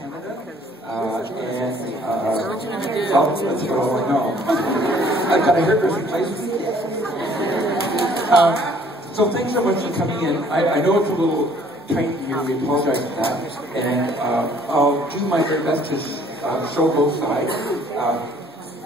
Canada, well, let's go, no. I've got a hairdressing license. So thanks so much for coming in. I know it's a little tight here, we apologize for that. And I'll do my very best to show both sides.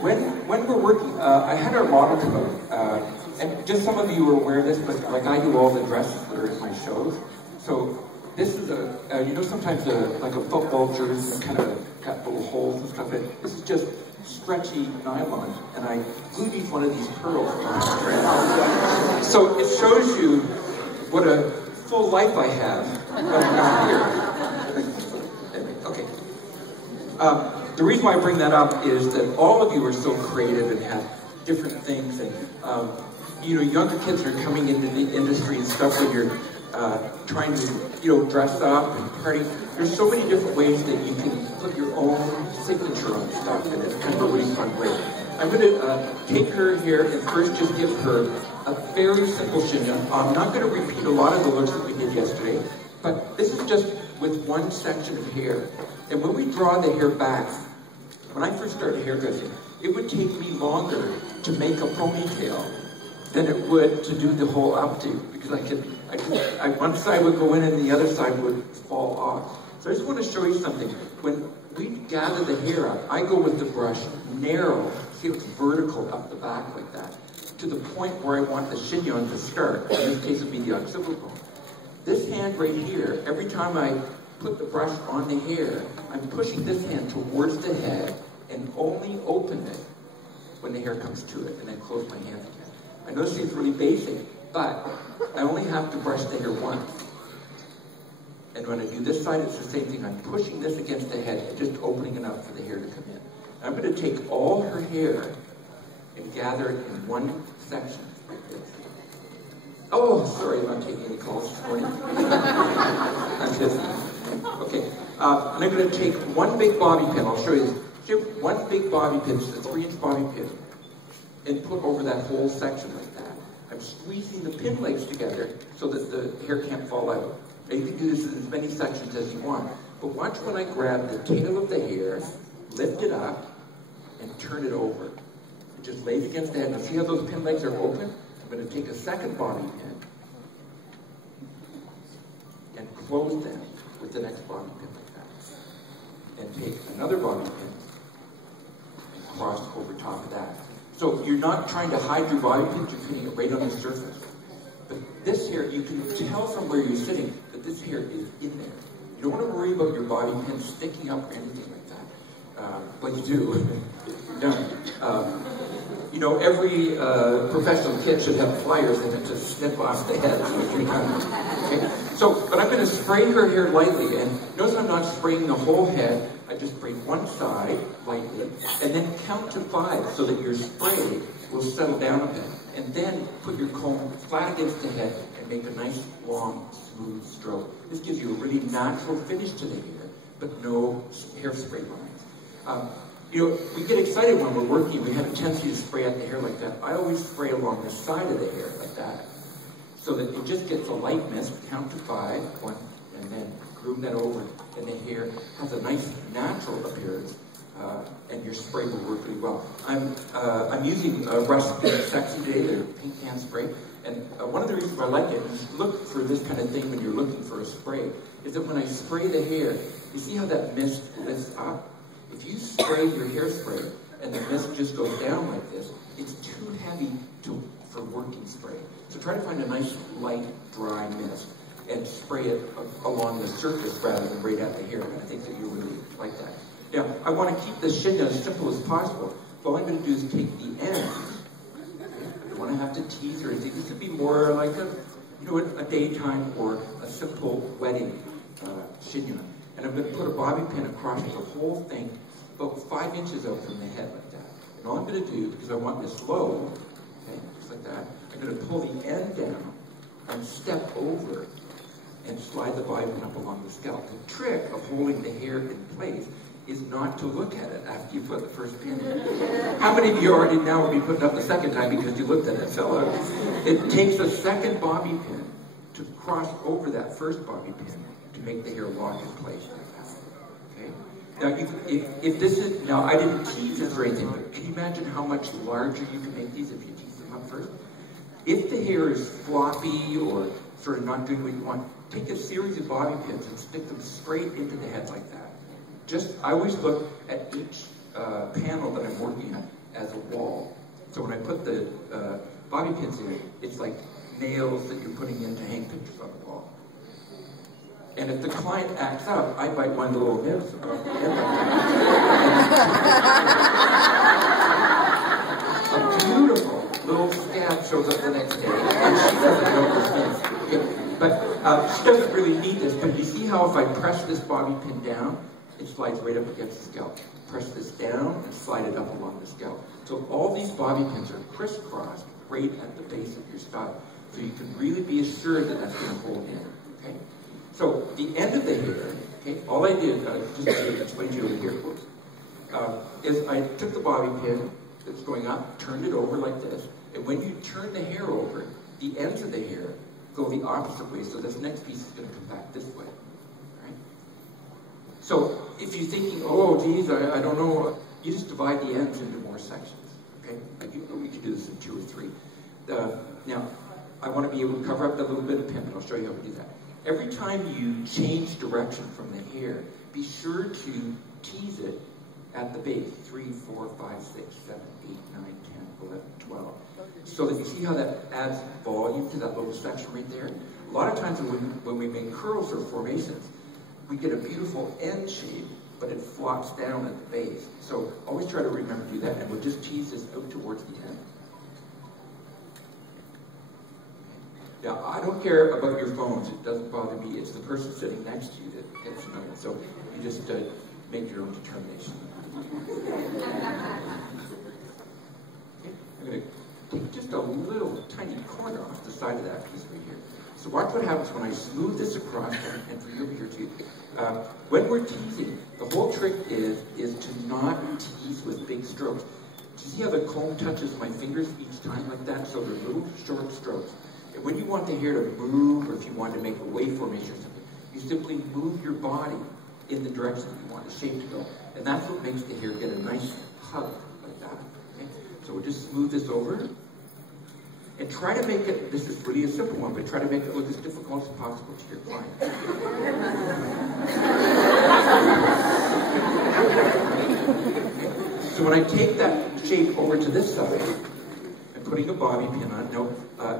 When we're working, I had our model come out, and just some of you are aware of this, but like I do all the dresses that are in my shows. So this is you know, sometimes like a football jersey kind of got little holes and stuff in. This is just stretchy nylon, and I glued each one of these pearls. So it shows you what a full life I have when I'm not here. Anyway, okay. The reason why I bring that up is that all of you are so creative and have different things, and you know, younger kids are coming into the industry and stuff when you're trying to, you know, dress up and party. There's so many different ways that you can put your own signature on stuff, and it's kind of a really fun way. I'm going to take her here and first just give her a very simple chignon. I'm not going to repeat a lot of the looks that we did yesterday, but this is just with one section of hair. And when we draw the hair back, when I first started hairdressing, it would take me longer to make a ponytail than it would to do the whole updo, because one side would go in and the other side would fall off. So I just want to show you something. When we gather the hair up, I go with the brush narrow, see it's vertical up the back like that, to the point where I want the chignon to start. In this case, it would be the occipital bone. This hand right here, every time I put the brush on the hair, I'm pushing this hand towards the head and only open it when the hair comes to it, and then close my hand again. I know this seems really basic, but I only have to brush the hair once. And when I do this side, it's the same thing. I'm pushing this against the head and just opening it up for the hair to come in. I'm going to take all her hair and gather it in one section like this. Oh, sorry, I'm not taking any calls this morning. I'm busy. Okay, and I'm going to take one big bobby pin. I'll show you this. One big bobby pin, it's a 3-inch bobby pin, and put over that whole section like that. I'm squeezing the pin legs together so that the hair can't fall out. Now you can do this in as many sections as you want, but watch when I grab the tail of the hair, lift it up, and turn it over. It just lays against the head. Now see how those pin legs are open? I'm going to take a second bobby pin and close them with the next bobby pin like that. And take another bobby pin and cross over top of that. So you're not trying to hide your bobby pins, you're putting it right on the surface. But this hair, you can tell from where you're sitting that this hair is in there. You don't want to worry about your bobby pin sticking up or anything like that. But you do. You know, every professional kid should have pliers in it to snip off the head. Okay? So, but I'm going to spray her hair lightly, and notice I'm not spraying the whole head. I just spray one side lightly, and then count to 5 so that your spray will settle down a bit. And then put your comb flat against the head and make a nice, long, smooth stroke. This gives you a really natural finish to the hair, but no hairspray lines. You know, we get excited when we're working. We have a tendency to spray at the hair like that. I always spray along the side of the hair like that, so that it just gets a light mist. Count to 5, 1, and then groom that over, and the hair has a nice natural appearance, and your spray will work really well. I'm using Recipe Sexy today, their pink hand spray, and one of the reasons I like it, and look for this kind of thing when you're looking for a spray, is that when I spray the hair, you see how that mist lifts up? If you spray your hairspray and the mist just goes down like this, it's too heavy for working spray. So try to find a nice, light, dry mist and spray it along the surface rather than right at the hair. And I think that you really like that. Now, I want to keep this chignon as simple as possible. So all I'm going to do is take the ends. I don't want to have to tease or anything. This could be more like a daytime or a simple wedding chignon. And I'm going to put a bobby pin across the whole thing, about 5 inches out from the head like that. And all I'm going to do, because I want this low, okay, just like that, I'm going to pull the end down and step over and slide the bobby pin up along the scalp. The trick of holding the hair in place is not to look at it after you put the first pin in. How many of you already now will be putting up the second time because you looked at it? So it takes a second bobby pin to cross over that first bobby pin to make the hair lock in place like that. Okay? Now, if this is, now I didn't tease this or anything, but can you imagine how much larger you can make these if you tease them up first? If the hair is floppy or sort of not doing what you want, take a series of bobby pins and stick them straight into the head like that. I always look at each panel that I'm working on as a wall. So when I put the bobby pins in, it's like nails that you're putting in to hang pictures on the wall. And if the client acts up, I bite one of the little nibs off the end. A beautiful little scab shows up the next day, and she doesn't know this is. Okay. But she doesn't really need this, but you see how if I press this bobby pin down, it slides right up against the scalp. Press this down and slide it up along the scalp. So all these bobby pins are crisscrossed right at the base of your style. So you can really be assured that that's going to hold in. Okay? So the end of the hair, okay, all I did, just to explain to you over here, is I took the bobby pin that's going up, turned it over like this, and when you turn the hair over, the ends of the hair go the opposite way, so this next piece is going to come back this way. Right? So if you're thinking, oh, geez, I don't know, you just divide the ends into more sections. Okay? We can do this in 2 or 3. Now, I want to be able to cover up that little bit of pin, and I'll show you how to do that. Every time you change direction from the hair, be sure to tease it at the base, 3, 4, 5, 6, 7, 8, 9, 10, 11, 12. So that you see how that adds volume to that little section right there. A lot of times when we make curls or formations, we get a beautiful end shape, but it flops down at the base. So always try to remember to do that, and we'll just tease this out towards the end. Now, I don't care about your phones. It doesn't bother me. It's the person sitting next to you that gets annoyed. So you just make your own determination. Okay. I'm going to take just a little tiny corner off the side of that piece right here. So watch what happens when I smooth this across, and for you over here too. When we're teasing, the whole trick is to not tease with big strokes. Do you see how the comb touches my fingers each time like that? So they're little short strokes. And when you want the hair to move, or if you want to make a wave formation or something, you simply move your body in the direction that you want the shape to go. And that's what makes the hair get a nice hug like that. Okay? So we'll just smooth this over. And try to make it, this is really a simple one, but try to make it look as difficult as possible to your client. Okay? So when I take that shape over to this side, I'm putting a bobby pin on. Now,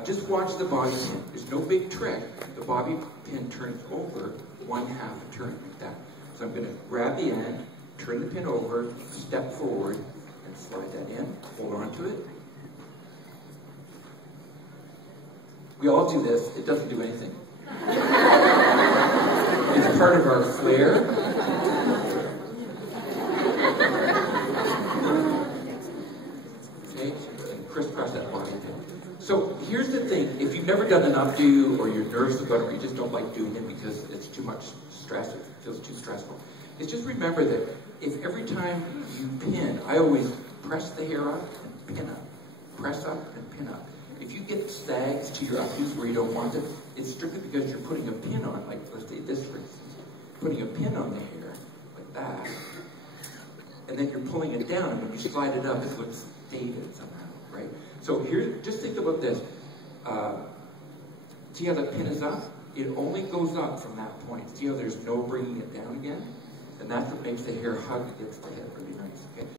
just watch the bobby pin. There's no big trick. The bobby pin turns over 1/2 a turn like that. So I'm going to grab the end, turn the pin over, step forward, and slide that in. Hold on to it. We all do this. It doesn't do anything. It's part of our flair. Okay, and crisscross that body pin. So here's the thing. If you've never done an updo, or you're nervous about it, or you just don't like doing it because it's too much stress, it feels too stressful, it's just remember that if every time you pin, I always press the hair up and pin up. Press up and pin up. If you get snags to your updos where you don't want it, it's strictly because you're putting a pin on, like let's say this for instance, putting a pin on the hair, like that, and then you're pulling it down, and when you slide it up, it looks dated somehow, right? So here, just think about this. See how the pin is up? It only goes up from that point. See how there's no bringing it down again? And that's what makes the hair hug against the head really nice, okay?